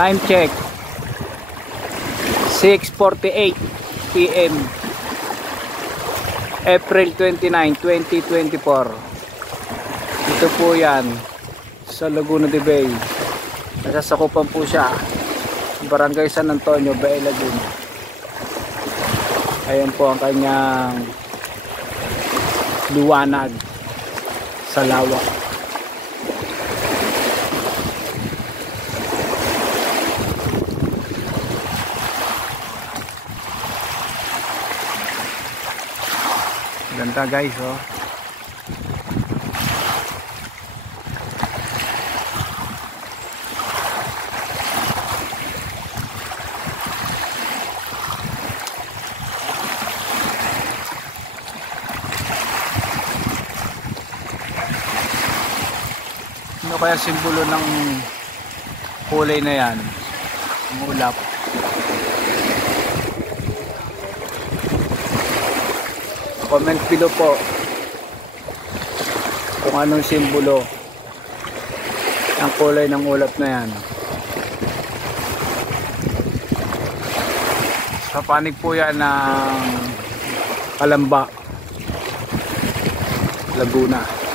Time check 6:48 PM, April 29, 2024. Ito po yan sa Laguna de Bay. Nasasakupan po siya Barangay San Antonio, Bay, Laguna. Ayan po ang kanyang liwanag sa lawa. Ganda guys, oh. Ano kaya simbolo ng kulay na yan? Ulap. Comment below po kung anong simbolo ng kulay ng ulap na yan. Sa panig po yan ng Calamba, Laguna.